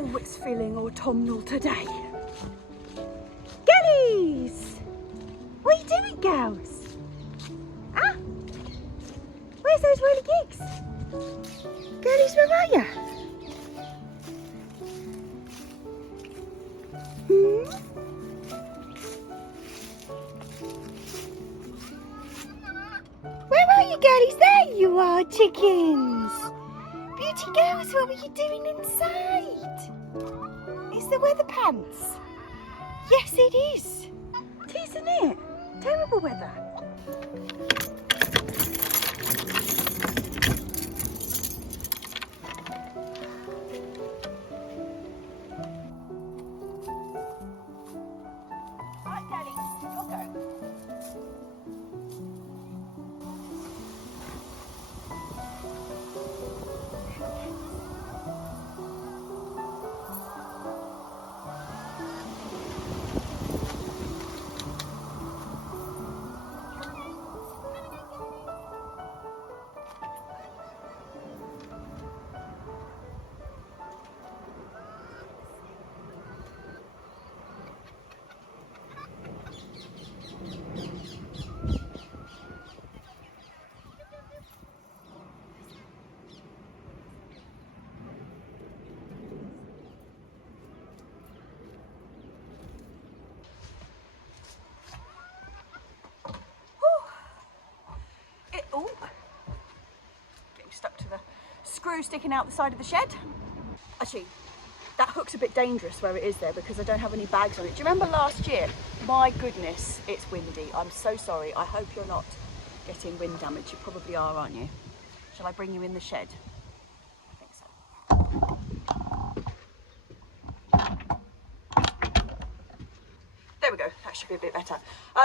Oh, it's feeling autumnal today. Girlies! What are you doing, girls? Huh? Where's those woolly gigs? Girlies, where are you? Where are you, girlies? There you are, chickens. Beauty girls, what were you doing inside? Is the weather pants? Yes, it is. Isn't it? Terrible weather. Right, girlies, your go. Oh, getting stuck to the screw sticking out the side of the shed. Actually, that hook's a bit dangerous where it is there because I don't have any bags on it. Do you remember last year? My goodness, it's windy. I'm so sorry. I hope you're not getting wind damage. You probably are, aren't you? Shall I bring you in the shed? I think so. There we go, that should be a bit better.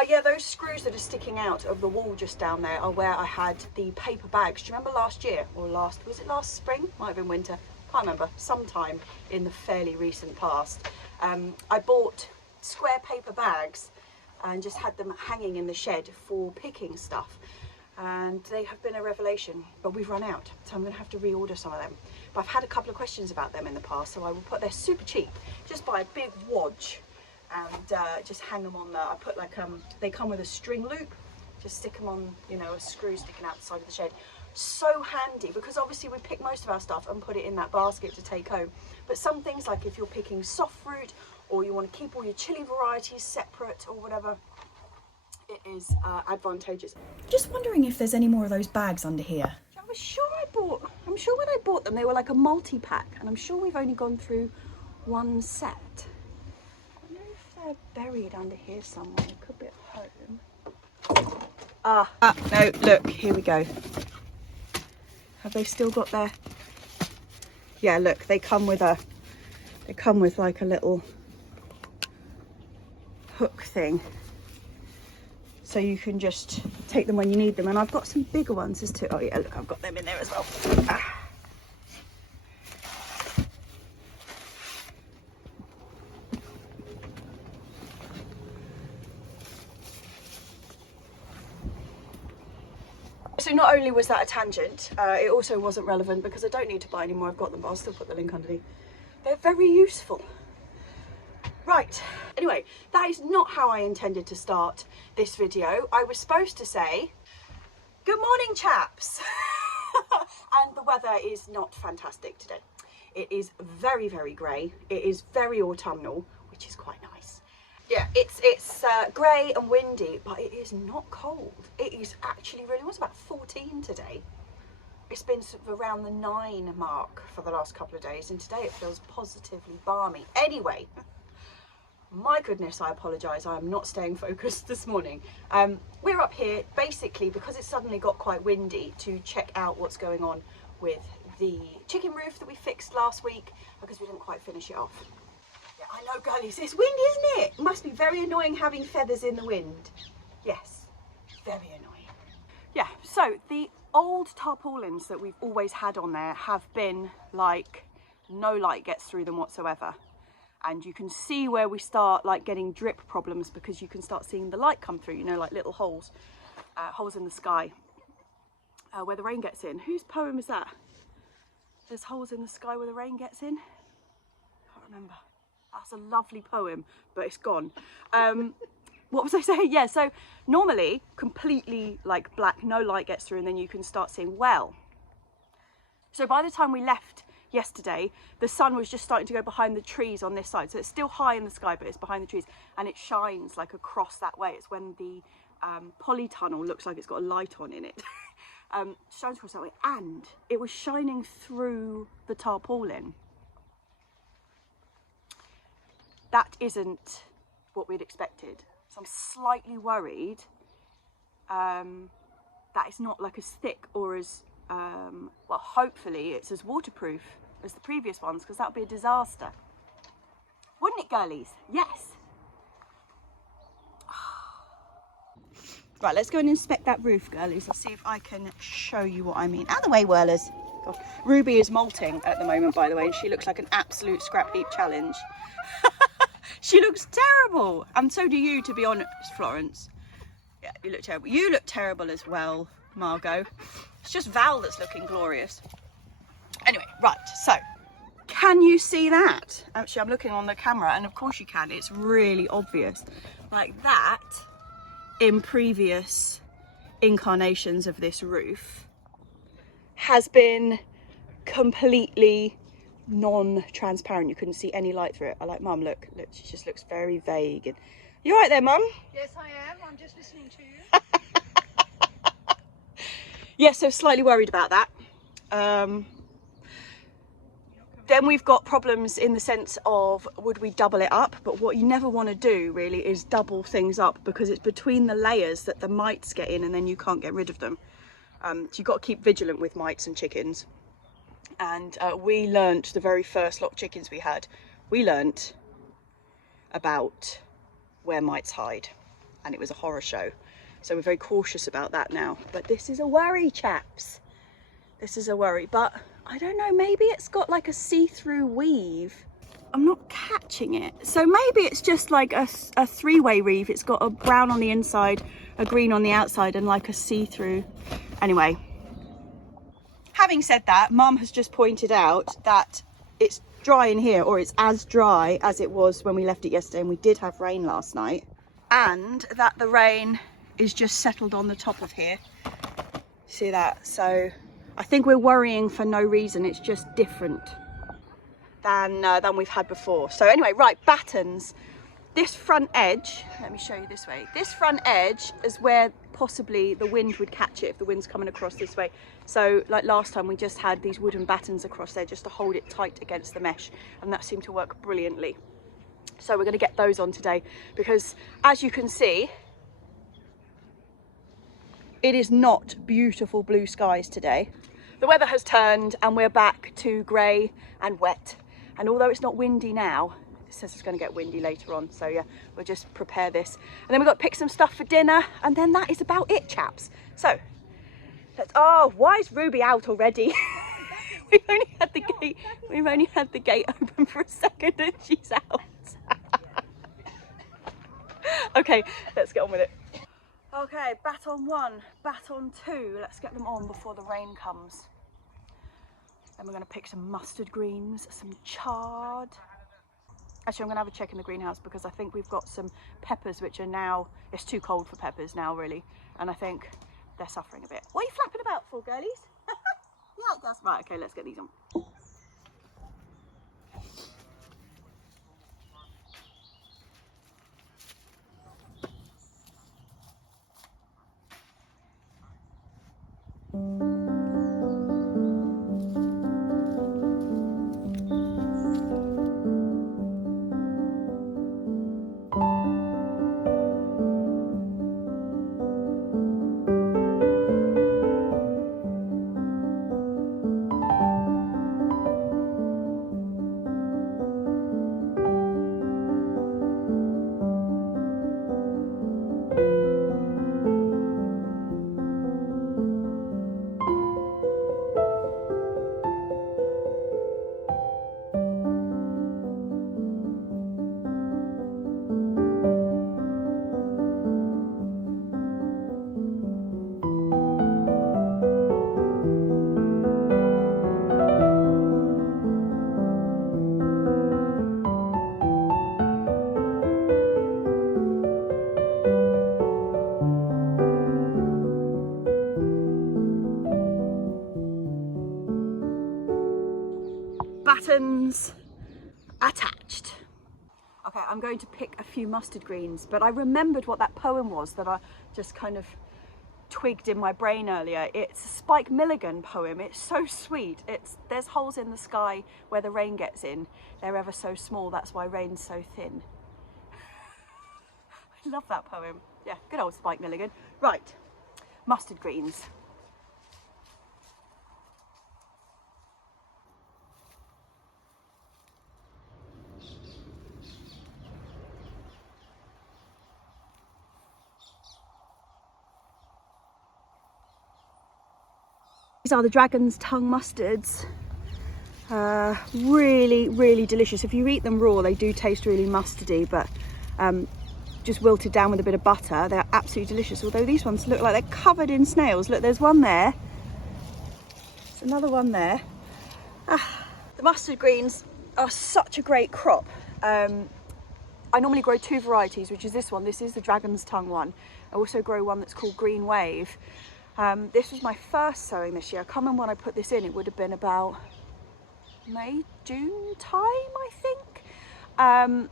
Yeah, those screws that are sticking out of the wall just down there are where I had the paper bags. Do you remember last year? Or was it last spring? Might have been winter. Can't remember. Sometime in the fairly recent past. I bought square paper bags and just had them hanging in the shed for picking stuff. And they have been a revelation, but we've run out. So I'm gonna have to reorder some of them. But I've had a couple of questions about them in the past, so I will put, they're super cheap. Just buy a big wadge and just hang them on there. I put like, they come with a string loop, just stick them on, you know, a screw sticking out the side of the shed. So handy, because obviously we pick most of our stuff and put it in that basket to take home. But some things, like if you're picking soft fruit, or you want to keep all your chili varieties separate or whatever, it is advantageous. Just wondering if there's any more of those bags under here. I'm sure when I bought them, they were like a multi-pack, and I'm sure we've only gone through one set. They're buried under here somewhere. It could be at home. No, look, here we go. Have they still got their... Yeah, look, they come with like a little hook thing. So you can just take them when you need them. And I've got some bigger ones as too. Oh yeah, look, I've got them in there as well. So not only was that a tangent, it also wasn't relevant because I don't need to buy any more. I've got them, but I'll still put the link underneath. They're very useful. Right, anyway, that is not how I intended to start this video. I was supposed to say, good morning, chaps. And the weather is not fantastic today. It is very, very grey. It is very autumnal, which is quite nice. Yeah, it's grey and windy, but it is not cold. It is actually really, it was about 14 today. It's been sort of around the 9 mark for the last couple of days, and today it feels positively balmy. Anyway, my goodness, I apologise, I am not staying focused this morning. We're up here basically because it suddenly got quite windy to check out what's going on with the chicken roof that we fixed last week because we didn't quite finish it off. Yeah, I know, girlies, it's wind, isn't it? It must be very annoying having feathers in the wind. Yes, very annoying. Yeah, so the old tarpaulins that we've always had on there have been like, no light gets through them whatsoever. And you can see where we start like getting drip problems because you can start seeing the light come through, you know, like little holes, holes in the sky where the rain gets in. Whose poem is that? There's holes in the sky where the rain gets in. remember. That's a lovely poem, but it's gone. What was I saying? Yeah, so normally completely like black, no light gets through, and then you can start seeing well. So by the time we left yesterday, the sun was just starting to go behind the trees on this side. So it's still high in the sky, but it's behind the trees, and it shines like across that way. It's when the polytunnel looks like it's got a light on in it. Shines across that way, and it was shining through the tarpaulin. That isn't what we'd expected. So I'm slightly worried that it's not like as thick or as, well, hopefully it's as waterproof as the previous ones, because that would be a disaster. Wouldn't it, girlies? Yes. Right, let's go and inspect that roof, girlies. Let's see if I can show you what I mean. Out of the way, whirlers. God. Ruby is molting at the moment, by the way, and she looks like an absolute scrap heap challenge. She looks terrible, and so do you, to be honest, Florence. Yeah, you look terrible. You look terrible as well, Margot. It's just Val that's looking glorious. Anyway, right, so can you see that? Actually, I'm looking on the camera, and of course you can. It's really obvious. Like that, in previous incarnations of this roof, has been completely non-transparent. You couldn't see any light through it. I like, Mum, look, she just looks very vague. And you all right there, Mum? Yes, I am. I'm just listening to you. Yeah, so slightly worried about that. Then we've got problems in the sense of, would we double it up? But what you never want to do really is double things up, because it's between the layers that the mites get in, and then you can't get rid of them. So you've got to keep vigilant with mites and chickens. And we learnt, the very first lot of chickens we had, we learnt about where mites hide, and it was a horror show. So we're very cautious about that now. But this is a worry, chaps. This is a worry, but I don't know, maybe it's got like a see-through weave. I'm not catching it. So maybe it's just like a three-way weave. It's got a brown on the inside, a green on the outside, and like a see-through. Anyway. Having said that, Mum has just pointed out that it's dry in here, or it's as dry as it was when we left it yesterday, and we did have rain last night, and that the rain is just settled on the top of here. See that? So I think we're worrying for no reason. It's just different than we've had before. So anyway, right, battens. This front edge, let me show you this way. This front edge is where possibly the wind would catch it if the wind's coming across this way. So like last time, we just had these wooden battens across there just to hold it tight against the mesh, and that seemed to work brilliantly. So we're going to get those on today, because as you can see, it is not beautiful blue skies today. The weather has turned and we're back to grey and wet. And although it's not windy now, it says it's going to get windy later on. So yeah, we'll just prepare this. And then we've got to pick some stuff for dinner. And then that is about it, chaps. So let's, oh, why is Ruby out already? We've only had the gate open for a second and she's out. Okay, let's get on with it. Okay, baton 1, baton 2. Let's get them on before the rain comes. Then we're going to pick some mustard greens, some chard. Actually, I'm going to have a check in the greenhouse, because I think we've got some peppers which are now, it's too cold for peppers now really, and I think they're suffering a bit. What are you flapping about for, girlies? Yeah, it does. Right, okay, let's get these on. battens attached. Okay, I'm going to pick a few mustard greens, but I remembered what that poem was that I just kind of twigged in my brain earlier. It's a Spike Milligan poem. It's so sweet. There's holes in the sky where the rain gets in. They're ever so small, that's why rain's so thin. I love that poem. Yeah, good old Spike Milligan. Right, mustard greens. These are the Dragon's Tongue mustards. Really, really delicious. If you eat them raw, they do taste really mustardy, but just wilted down with a bit of butter, they're absolutely delicious. Although these ones look like they're covered in snails. Look, there's one there. There's another one there. The mustard greens are such a great crop. I normally grow two varieties, which is this one. This is the Dragon's Tongue one. I also grow one that's called Green Wave. This was my first sowing this year. I can't remember when I put this in. It would have been about May, June time, I think.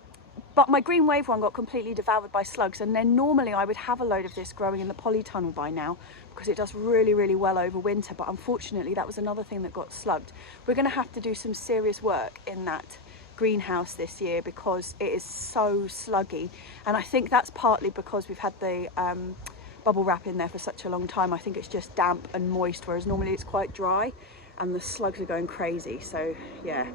But my Green Wave one got completely devoured by slugs, and then normally I would have a load of this growing in the polytunnel by now because it does really, really well over winter. But unfortunately, that was another thing that got slugged. We're going to have to do some serious work in that greenhouse this year because it is so sluggy, and I think that's partly because we've had the bubble wrap in there for such a long time. I think it's just damp and moist, whereas normally it's quite dry and the slugs are going crazy. So yeah.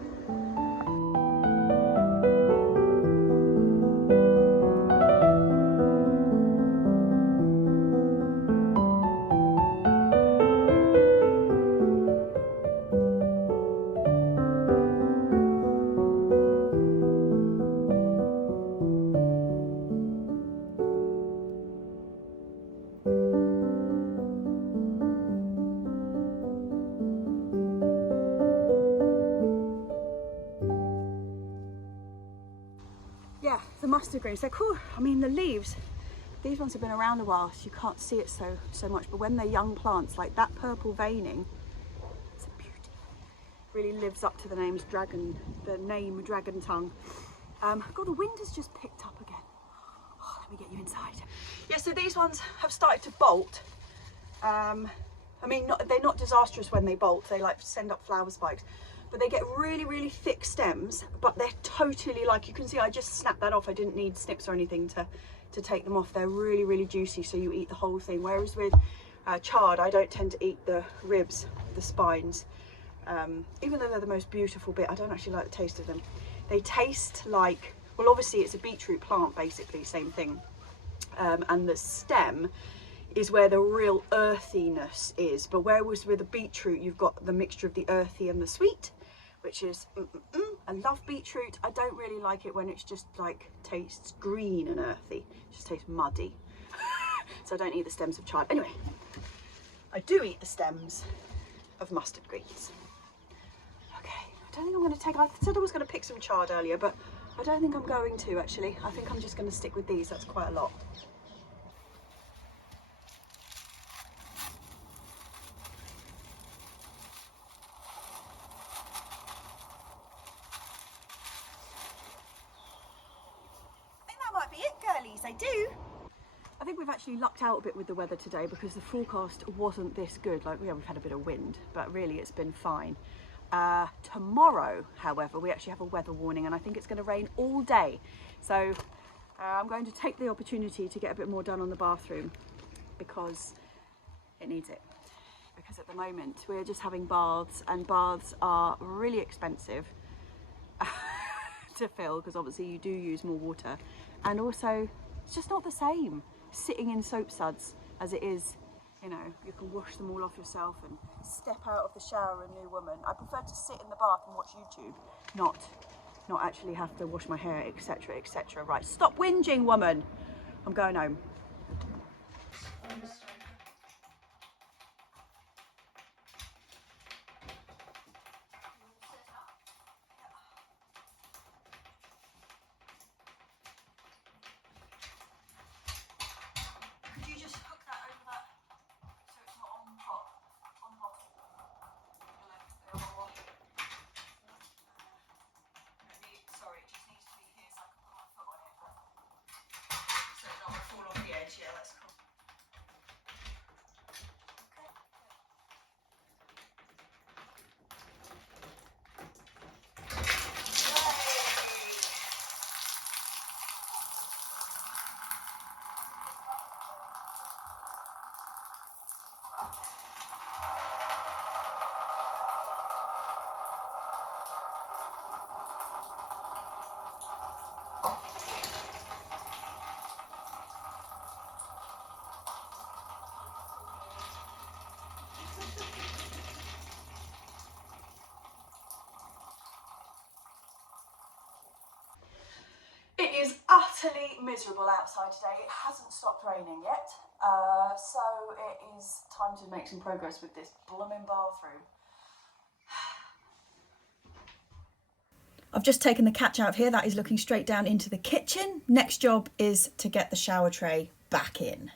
Yeah, the mustard greens, they're cool. I mean, the leaves, these ones have been around a while, so you can't see it so much, but when they're young plants, like that purple veining, it's a beauty. Really lives up to the name Dragon Tongue. God, the wind has just picked up again. Oh, let me get you inside. Yeah, so these ones have started to bolt. I mean, they're not disastrous when they bolt, they like send up flower spikes. But they get really, really thick stems, but they're totally, like you can see, I just snapped that off. I didn't need snips or anything to take them off. They're really, really juicy, so you eat the whole thing. Whereas with chard, I don't tend to eat the ribs, the spines. Even though they're the most beautiful bit, I don't actually like the taste of them. They taste like, well, obviously it's a beetroot plant, basically, same thing. And the stem is where the real earthiness is. But whereas with a beetroot, you've got the mixture of the earthy and the sweet, which is, I love beetroot. I don't really like it when it's just like tastes green and earthy. It just tastes muddy. So I don't eat the stems of chard. Anyway, I do eat the stems of mustard greens. Okay, I don't think I'm going to take, I said I was going to pick some chard earlier, but I don't think I'm going to actually. I think I'm just going to stick with these. That's quite a lot. Might be it, girlies, I do. I think we've actually lucked out a bit with the weather today because the forecast wasn't this good. Like, yeah, we've had a bit of wind, but really it's been fine. Tomorrow, however, we actually have a weather warning, and I think it's going to rain all day. So I'm going to take the opportunity to get a bit more done on the bathroom because it needs it. Because at the moment we're just having baths, and baths are really expensive to fill because obviously you do use more water. And also, it's just not the same sitting in soap suds as it is, you know, you can wash them all off yourself and step out of the shower a new woman. I prefer to sit in the bath and watch YouTube, not actually have to wash my hair, etc, etc. Right, stop whinging, woman. I'm going home. Could you just hook that over that so it's not on top? On the bottom. utterly miserable outside today. It hasn't stopped raining yet, so it is time to make some progress with this blooming bathroom. I've just taken the catch out of here. That is looking straight down into the kitchen. Next job is to get the shower tray back in.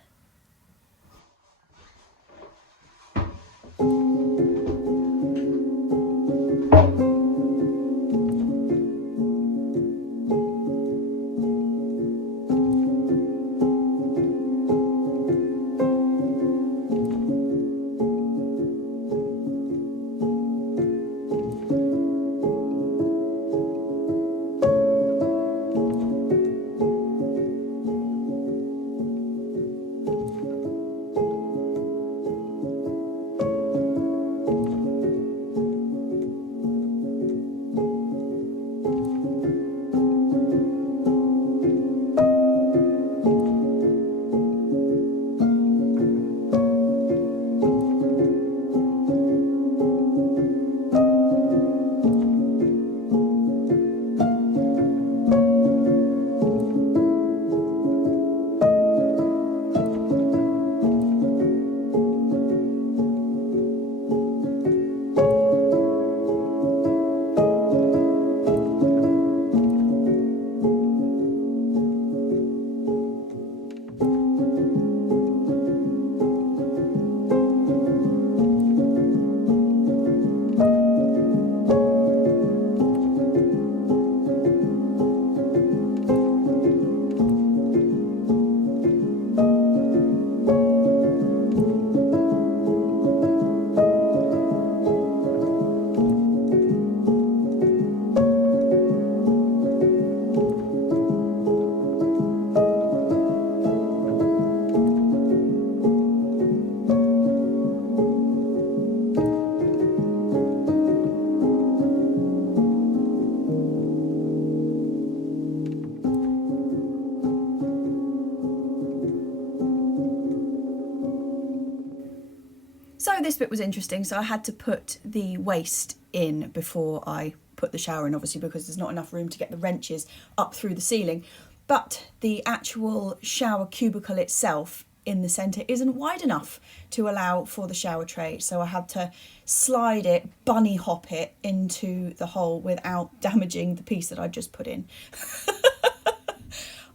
So this bit was interesting. So I had to put the waste in before I put the shower in, obviously, because there's not enough room to get the wrenches up through the ceiling. But the actual shower cubicle itself in the centre isn't wide enough to allow for the shower tray. So I had to slide it, bunny hop it into the hole without damaging the piece that I just put in.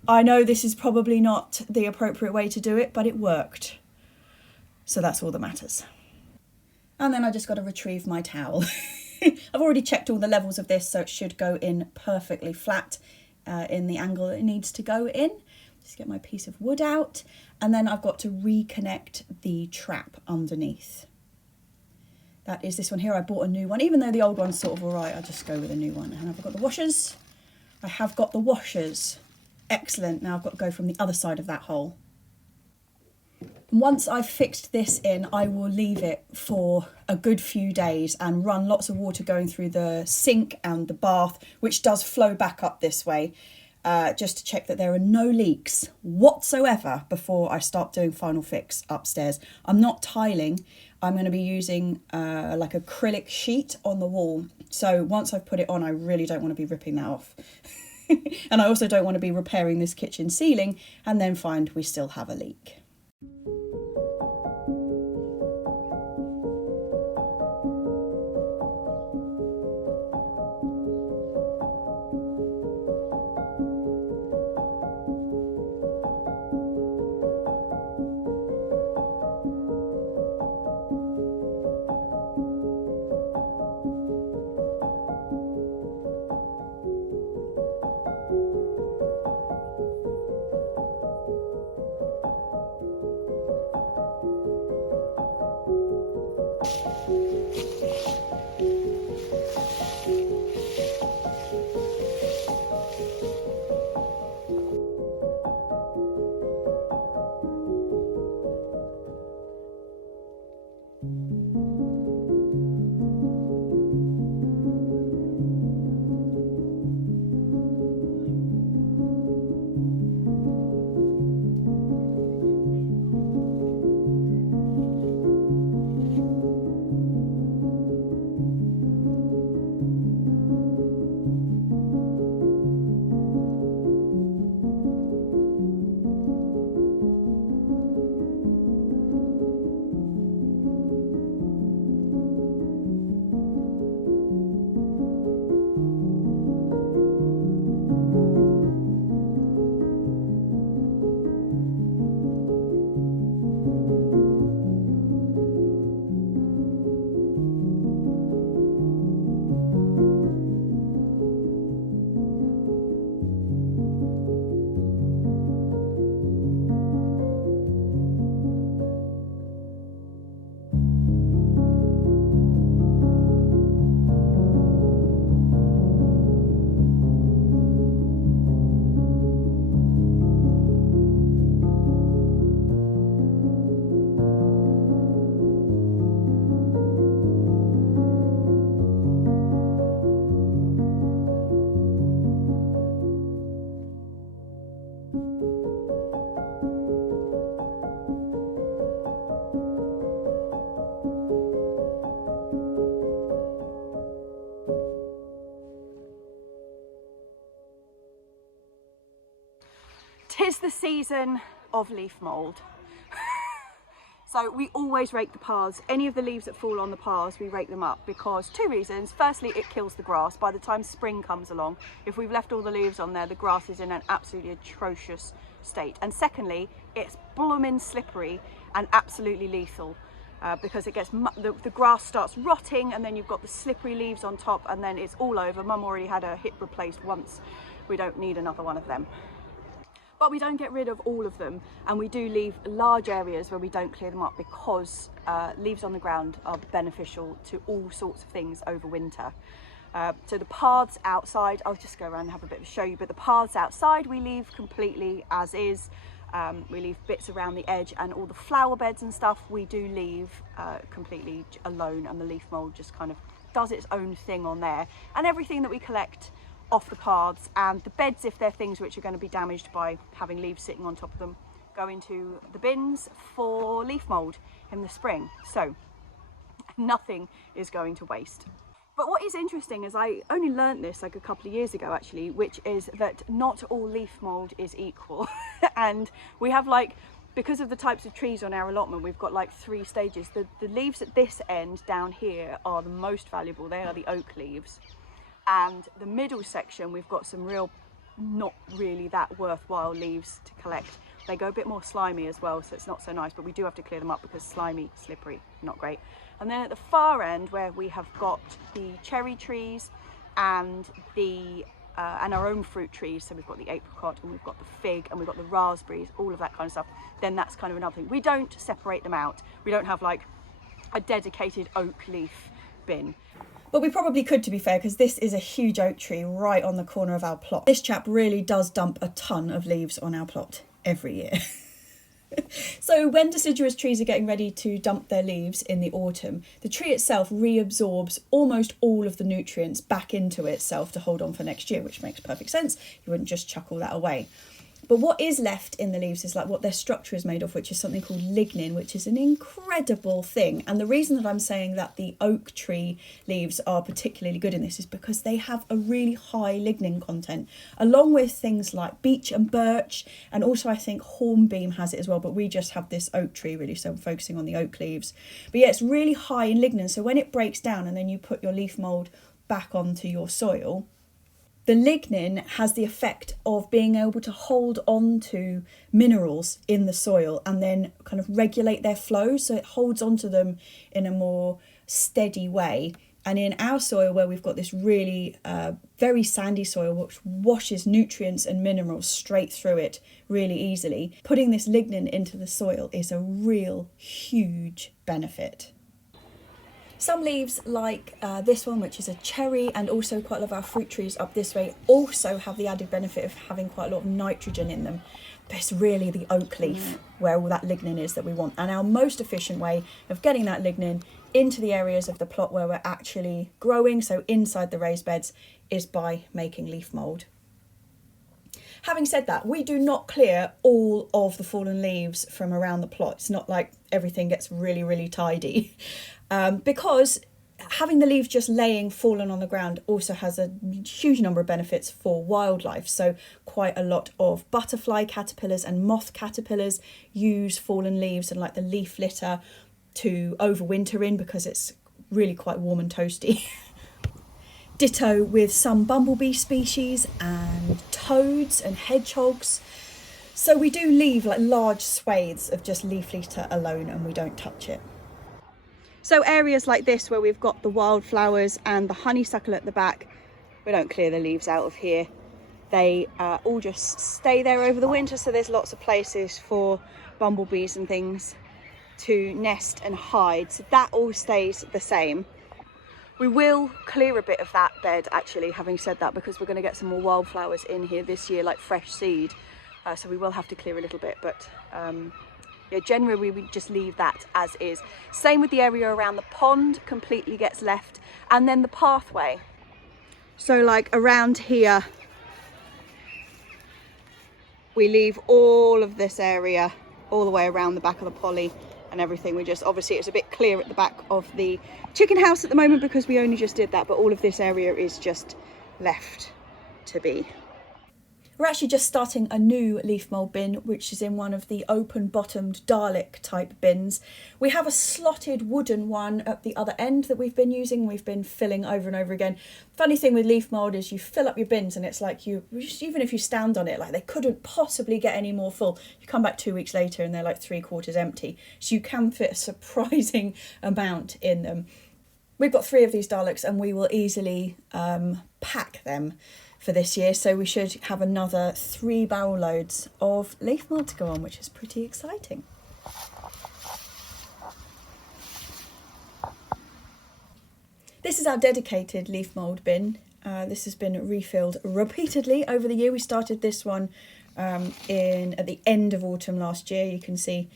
I know this is probably not the appropriate way to do it, but it worked. So that's all that matters. And then I just got to retrieve my towel. I've already checked all the levels of this, so it should go in perfectly flat in the angle that it needs to go in. Just get my piece of wood out, and then I've got to reconnect the trap underneath. That is this one here. I bought a new one, even though the old one's sort of all right, I'll just go with a new one. And I've got the washers. I have got the washers. Excellent. Now I've got to go from the other side of that hole. Once I've fixed this in, I will leave it for a good few days and run lots of water going through the sink and the bath, which does flow back up this way, just to check that there are no leaks whatsoever before I start doing final fix upstairs. I'm not tiling. I'm going to be using like acrylic sheet on the wall. So once I've put it on, I really don't want to be ripping that off. And I also don't want to be repairing this kitchen ceiling and then find we still have a leak. 'Tis the season of leaf mould. So we always rake the paths. Any of the leaves that fall on the paths, we rake them up because two reasons. Firstly, it kills the grass. By the time spring comes along, if we've left all the leaves on there, the grass is in an absolutely atrocious state. And secondly, it's blooming slippery and absolutely lethal because it gets the grass starts rotting, and then you've got the slippery leaves on top, and then it's all over. Mum already had her hip replaced once. We don't need another one of them. But we don't get rid of all of them, and we do leave large areas where we don't clear them up because leaves on the ground are beneficial to all sorts of things over winter. So the paths outside, I'll just go around and have a bit of a show you, but the paths outside we leave completely as is. We leave bits around the edge, and all the flower beds and stuff we do leave completely alone, and the leaf mould just kind of does its own thing on there. And everything that we collect off the paths and the beds, if they're things which are going to be damaged by having leaves sitting on top of them, go into the bins for leaf mould in the spring. So nothing is going to waste. But what is interesting is I only learnt this like a couple of years ago actually, which is that not all leaf mould is equal. And we have, like, because of the types of trees on our allotment, we've got like 3 stages. The leaves at this end down here are the most valuable. They are the oak leaves. And the middle section, we've got some real not really that worthwhile leaves to collect. They go a bit more slimy as well, so it's not so nice, but we do have to clear them up because slimy, slippery, not great. And then at the far end, where we have got the cherry trees and our own fruit trees, so we've got the apricot and we've got the fig and we've got the raspberries, all of that kind of stuff, then that's kind of another thing. We don't separate them out. We don't have like a dedicated oak leaf bin. But we probably could, to be fair, because this is a huge oak tree right on the corner of our plot. This chap really does dump a ton of leaves on our plot every year. So when deciduous trees are getting ready to dump their leaves in the autumn, the tree itself reabsorbs almost all of the nutrients back into itself to hold on for next year, which makes perfect sense. You wouldn't just chuck all that away. But what is left in the leaves is like what their structure is made of, which is something called lignin, which is an incredible thing. And the reason that I'm saying that the oak tree leaves are particularly good in this is because they have a really high lignin content, along with things like beech and birch, and also I think hornbeam has it as well, but we just have this oak tree really, so I'm focusing on the oak leaves. But yeah, it's really high in lignin, so when it breaks down and then you put your leaf mould back onto your soil, the lignin has the effect of being able to hold on to minerals in the soil and then kind of regulate their flow, so it holds onto them in a more steady way. And in our soil, where we've got this really very sandy soil which washes nutrients and minerals straight through it really easily, putting this lignin into the soil is a real huge benefit. Some leaves like this one, which is a cherry, and also quite a lot of our fruit trees up this way also have the added benefit of having quite a lot of nitrogen in them. But it's really the oak leaf where all that lignin is that we want. And our most efficient way of getting that lignin into the areas of the plot where we're actually growing, so inside the raised beds, is by making leaf mould. Having said that, we do not clear all of the fallen leaves from around the plot. It's not like everything gets really, really tidy. Because having the leaves just laying fallen on the ground also has a huge number of benefits for wildlife. So quite a lot of butterfly caterpillars and moth caterpillars use fallen leaves and like the leaf litter to overwinter in because it's really quite warm and toasty. Ditto with some bumblebee species and toads and hedgehogs. So we do leave like large swathes of just leaf litter alone and we don't touch it. So areas like this where we've got the wildflowers and the honeysuckle at the back, we don't clear the leaves out of here. They all just stay there over the winter, so there's lots of places for bumblebees and things to nest and hide. So that all stays the same. We will clear a bit of that bed actually, having said that, because we're going to get some more wildflowers in here this year, like fresh seed. So we will have to clear a little bit, but yeah, generally we would just leave that as is. Same with the area around the pond, completely gets left. And then the pathway. So like around here, we leave all of this area all the way around the back of the poly and everything. We just, obviously it's a bit clear at the back of the chicken house at the moment because we only just did that, but all of this area is just left to be. We're actually just starting a new leaf mould bin, which is in one of the open bottomed Dalek type bins. We have a slotted wooden one at the other end that we've been using. We've been filling over and over again. Funny thing with leaf mould is you fill up your bins and it's like even if you stand on it, like they couldn't possibly get any more full. You come back 2 weeks later and they're like 3/4 empty. So you can fit a surprising amount in them. We've got 3 of these Daleks and we will easily pack them for this year, so we should have another 3 barrel loads of leaf mould to go on, which is pretty exciting. This is our dedicated leaf mould bin. This has been refilled repeatedly over the year. We started this one at the end of autumn last year. You can see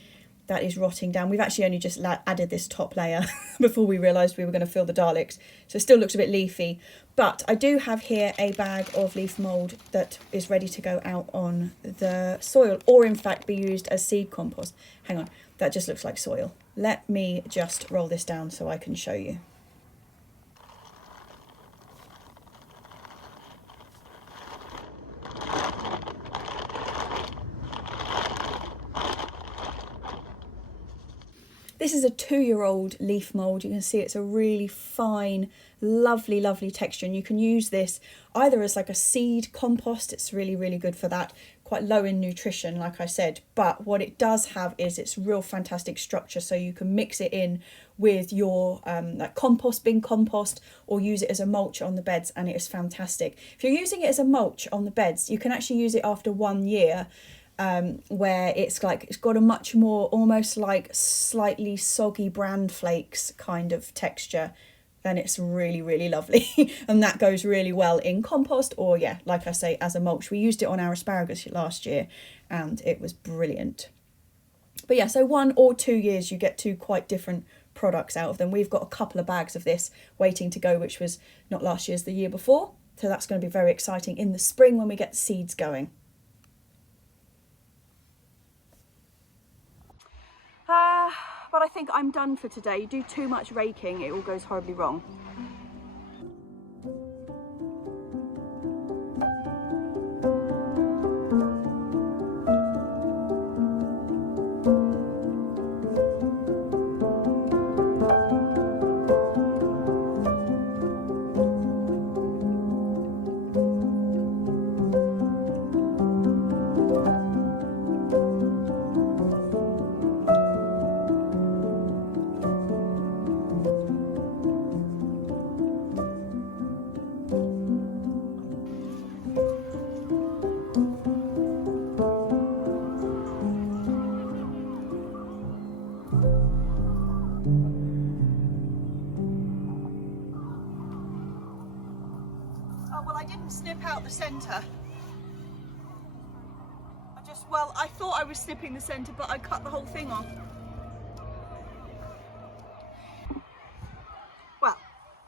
that is rotting down. We've actually only just added this top layer before we realised we were going to fill the Daleks. So it still looks a bit leafy. But I do have here a bag of leaf mould that is ready to go out on the soil, or in fact be used as seed compost. Hang on, that just looks like soil. Let me just roll this down so I can show you. This is a 2-year-old leaf mould. You can see it's a really fine, lovely, lovely texture. And you can use this either as like a seed compost. It's really, really good for that. Quite low in nutrition, like I said. But what it does have is its real fantastic structure. So you can mix it in with your like compost bin compost, or use it as a mulch on the beds, and it is fantastic. If you're using it as a mulch on the beds, you can actually use it after 1 year. Where it's got a much more almost like slightly soggy bran flakes kind of texture, then it's really, really lovely. And that goes really well in compost, or yeah, like I say, as a mulch. We used it on our asparagus last year and it was brilliant. But yeah, so 1 or 2 years you get 2 quite different products out of them. We've got a couple of bags of this waiting to go, which was not last year's, the year before. So that's going to be very exciting in the spring when we get the seeds going. But I think I'm done for today. You do too much raking, it all goes horribly wrong. Well, I didn't snip out the centre. I thought I was snipping the centre, but I cut the whole thing off. Well,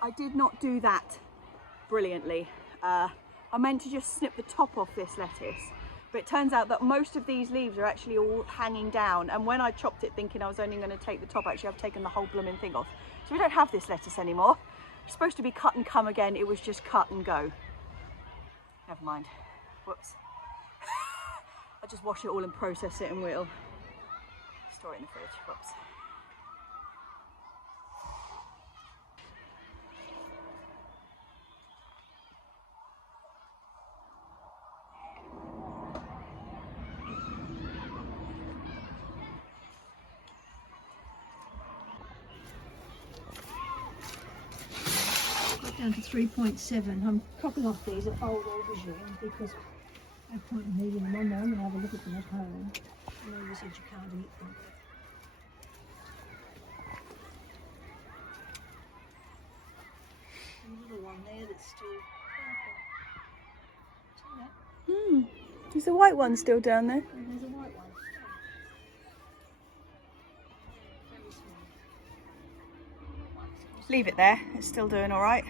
I did not do that brilliantly. I meant to just snip the top off this lettuce, but it turns out that most of these leaves are actually all hanging down, and when I chopped it thinking I was only going to take the top, actually I've taken the whole blooming thing off. So we don't have this lettuce anymore. It's supposed to be cut and come again, it was just cut and go. Never mind. Whoops. I'll just wash it all and process it, and we'll store it in the fridge. Whoops. Down to 3.7. I'm cropping off these old aubergine because no point in eating them on there. I'm going to have a look at them at home. I know you said you can't eat them. There's a little one there that's still purple. See that? There's a white one still down there. And there's a white one. Very small. Leave it there, it's still doing all right.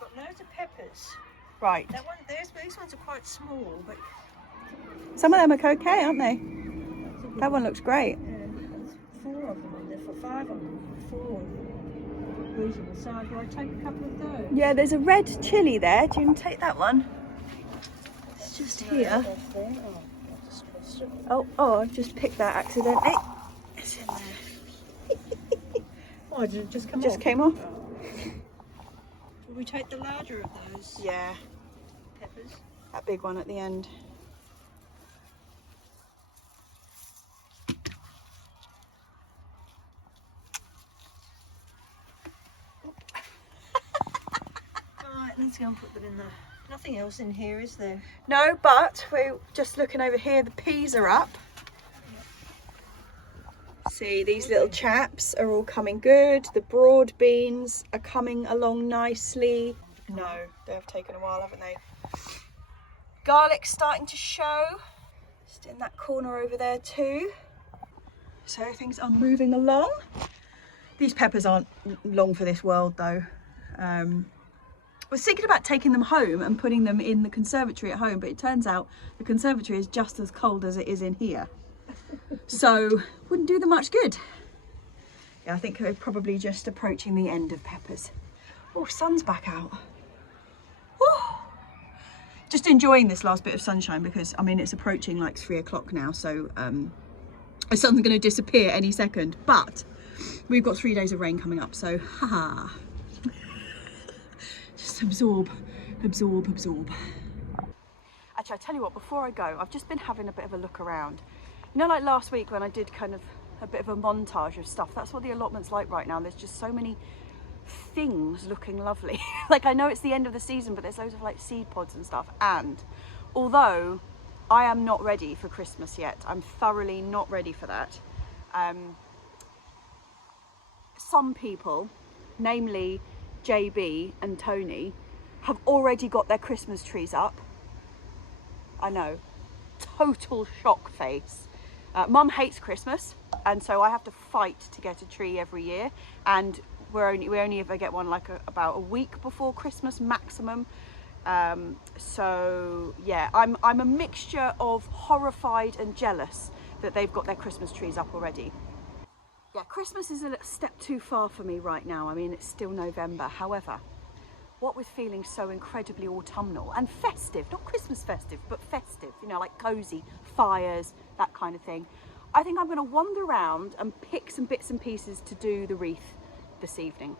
Got loads of peppers. Right. That one, these ones are quite small, but Some of them are okay, aren't they? That one looks great. there's 4 of them in there, for 5 of them, 4 reasonable size. Do I take a couple of those? Yeah, there's a red chilli there. Do you want to take that one? just here. Oh, I've just picked that accidentally. It's in there. Oh, did it just come off? Just came off. Will we take the larger of those Yeah, peppers? that big one at the end. Alright, let's go and put them in there. Nothing else in here, is there? No, but we're just looking over here. The peas are up. See, these little chaps are all coming good. The broad beans are coming along nicely. No, they have taken a while, haven't they? Garlic's starting to show. Just in that corner over there too. So things are moving along. These peppers aren't long for this world though. I was thinking about taking them home and putting them in the conservatory at home, but it turns out the conservatory is just as cold as it is in here. So wouldn't do them much good. Yeah, I think we're probably just approaching the end of peppers. Oh, sun's back out. Whew. Just enjoying this last bit of sunshine because, I mean, it's approaching like 3 o'clock now, so the sun's going to disappear any second. But we've got 3 days of rain coming up, so haha. Just absorb. Actually, I tell you what, before I go, I've just been having a bit of a look around. You know, like last week when I did kind of a bit of a montage of stuff, that's what the allotment's like right now. There's just so many things looking lovely. Like, I know it's the end of the season, but there's loads of like seed pods and stuff. And although I am not ready for Christmas yet, I'm thoroughly not ready for that. Some people, namely JB and Tony, have already got their Christmas trees up. I know, total shock face. Mum hates Christmas, and so I have to fight to get a tree every year, and we only ever get one like about a week before Christmas maximum. So yeah, I'm a mixture of horrified and jealous that they've got their Christmas trees up already. Yeah, Christmas is a little step too far for me right now. I mean, it's still November. However, what with feeling so incredibly autumnal and festive, not Christmas festive, but festive, you know, like cozy, fires, that kind of thing, I think I'm going to wander around and pick some bits and pieces to do the wreath this evening.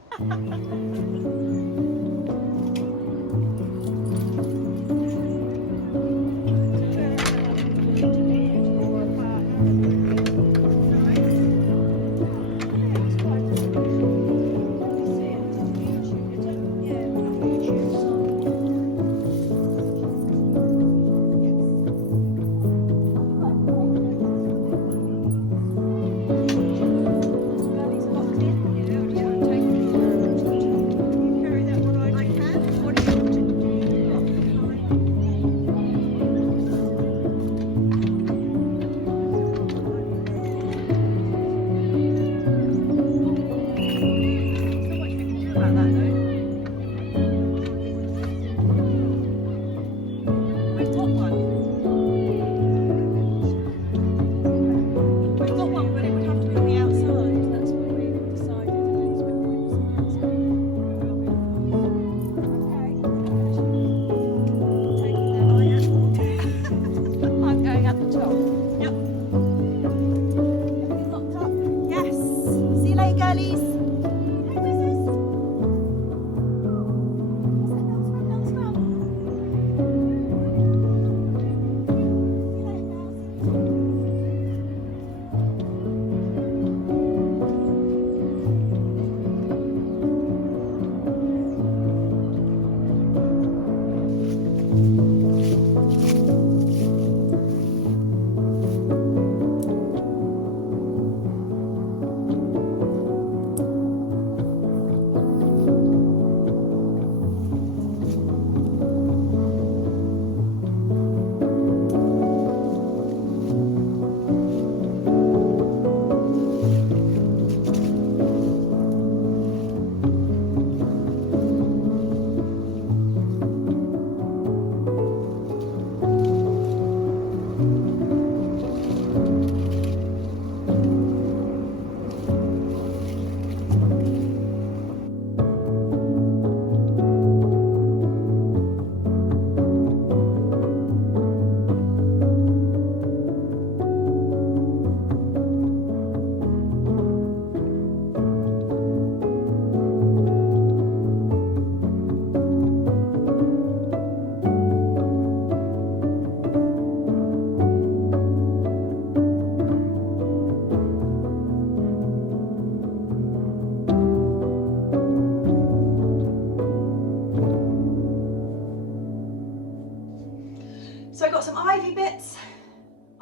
So I've got some ivy bits,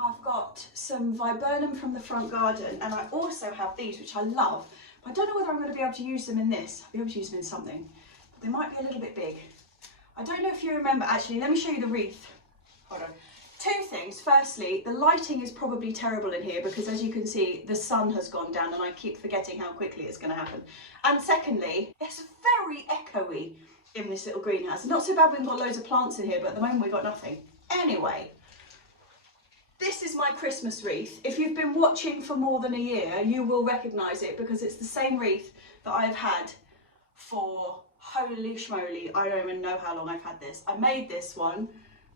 I've got some viburnum from the front garden, and I also have these, which I love. But I don't know whether I'm going to be able to use them in this. I'll be able to use them in something, but they might be a little bit big. I don't know if you remember, actually, let me show you the wreath. Hold on. Two things. Firstly, the lighting is probably terrible in here because, as you can see, the sun has gone down and I keep forgetting how quickly it's going to happen. And secondly, it's very echoey in this little greenhouse. Not so bad we've got loads of plants in here, but at the moment we've got nothing. Anyway, this is my Christmas wreath. If you've been watching for more than a year, you will recognise it because it's the same wreath that I've had for, holy schmoly, I don't even know how long I've had this. I made this one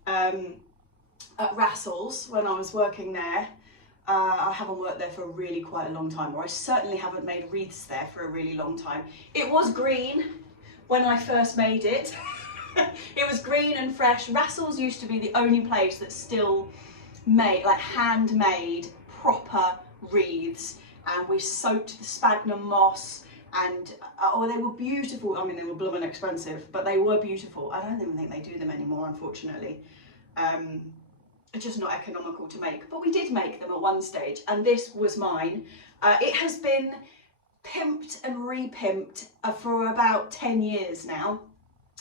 at Rassels when I was working there. I haven't worked there for really quite a long time, or I certainly haven't made wreaths there for a really long time. It was green when I first made it. It was green and fresh. Rassels used to be the only place that still made, like handmade, proper wreaths, and we soaked the sphagnum moss, and oh, they were beautiful. I mean, they were blooming expensive, but they were beautiful. I don't even think they do them anymore, unfortunately. It's just not economical to make, but we did make them at one stage, and this was mine. It has been pimped and repimped for about 10 years now.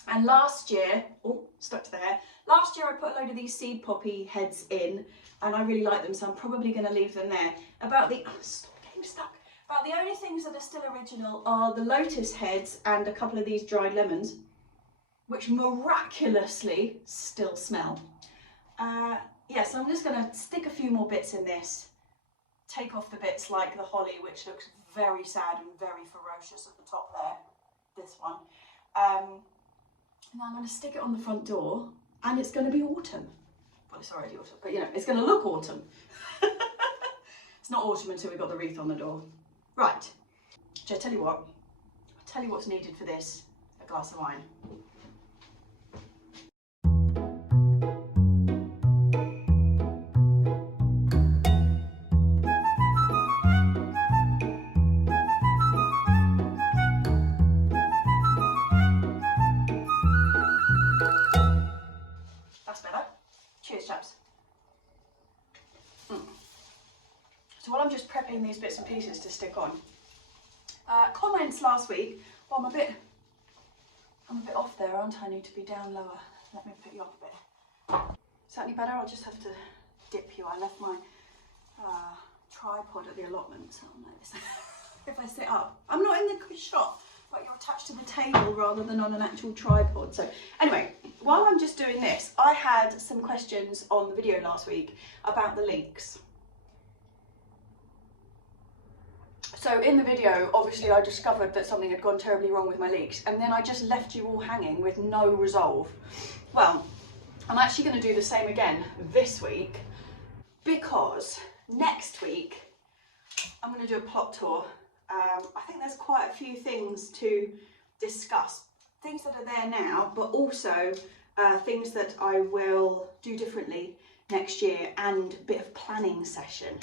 And last year, oh, stuck to the hair. Last year I put a load of these seed poppy heads in, and I really like them, so I'm probably going to leave them there. About the, oh, stop getting stuck. About the only things that are still original are the lotus heads and a couple of these dried lemons, which miraculously still smell. Yeah, so I'm just going to stick a few more bits in this, take off the bits like the holly, which looks very sad and very ferocious at the top there, this one. And I'm going to stick it on the front door, and it's going to be autumn. Well, it's already autumn, but you know, it's going to look autumn. It's not autumn until we've got the wreath on the door. Right, so I tell you what, I'll tell you what's needed for this, a glass of wine. Cheers, chaps. So while I'm just prepping these bits and pieces to stick on, comments last week. Well, I'm a bit off there, aren't I? I need to be down lower. Let me put you up a bit. Is that any better? I'll just have to dip you. I left my tripod at the allotment, so I'll notice if I sit up. I'm not in the shop, but you're attached to the table rather than on an actual tripod. So anyway, while I'm just doing this, I had some questions on the video last week about the leaks. So in the video, obviously I discovered that something had gone terribly wrong with my leaks, and then I just left you all hanging with no resolve. Well, I'm actually going to do the same again this week, because next week I'm going to do a plot tour. I think there's quite a few things to discuss. Things that are there now, but also things that I will do differently next year, and a bit of planning session.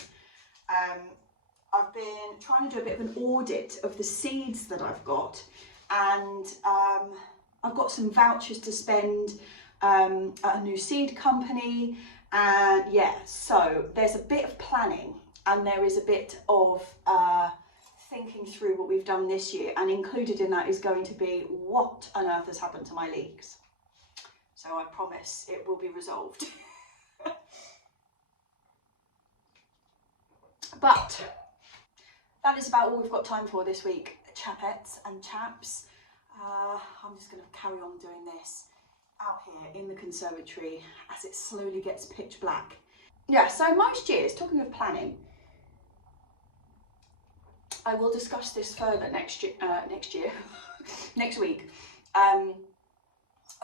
I've been trying to do a bit of an audit of the seeds that I've got, and I've got some vouchers to spend at a new seed company, and yeah, so there's a bit of planning, and there is a bit of thinking through what we've done this year, and included in that is going to be what on earth has happened to my leeks. So I promise it will be resolved. But that is about all we've got time for this week, chapettes and chaps. I'm just going to carry on doing this out here in the conservatory as it slowly gets pitch black. Yeah, so most years, talking of planning, I will discuss this further next week.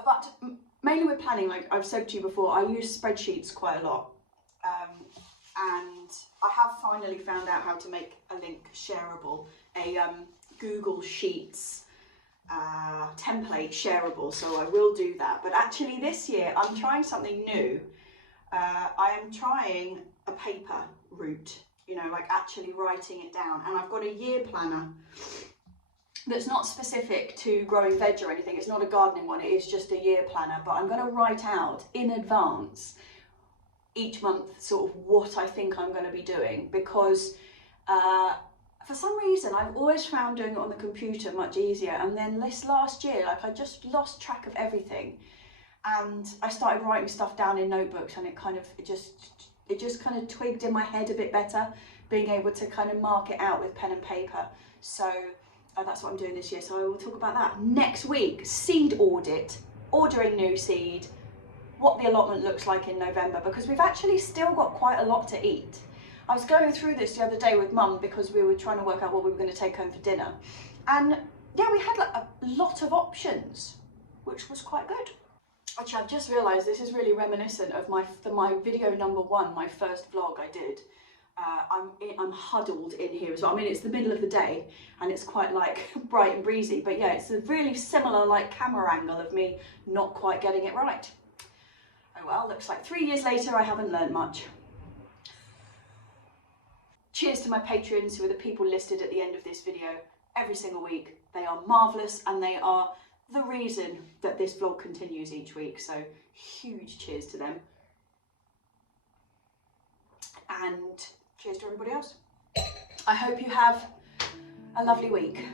But mainly with planning, like I've said to you before, I use spreadsheets quite a lot. And I have finally found out how to make a link shareable, a Google Sheets template shareable, so I will do that. But actually this year I'm trying something new. I am trying a paper route, you know, like actually writing it down. And I've got a year planner that's not specific to growing veg or anything. It's not a gardening one, it is just a year planner. But I'm going to write out in advance each month sort of what I think I'm going to be doing, because for some reason I've always found doing it on the computer much easier, and then this last year, like, I just lost track of everything, and I started writing stuff down in notebooks, and it just kind of twigged in my head a bit better, being able to kind of mark it out with pen and paper. So that's what I'm doing this year, so I will talk about that next week. Seed audit, ordering new seed, what the allotment looks like in November, because we've actually still got quite a lot to eat. I was going through this the other day with Mum because we were trying to work out what we were going to take home for dinner, and yeah, we had like a lot of options, which was quite good. Actually, I've just realised this is really reminiscent of my video number 1, my first vlog I did. I'm huddled in here as well. I mean, it's the middle of the day and it's quite like bright and breezy, but yeah, it's a really similar like camera angle of me not quite getting it right. Oh well, looks like 3 years later I haven't learned much. Cheers to my patrons, who are the people listed at the end of this video every single week. They are marvellous, and they are the reason that this vlog continues each week, so huge cheers to them. And cheers to everybody else. I hope you have a lovely week.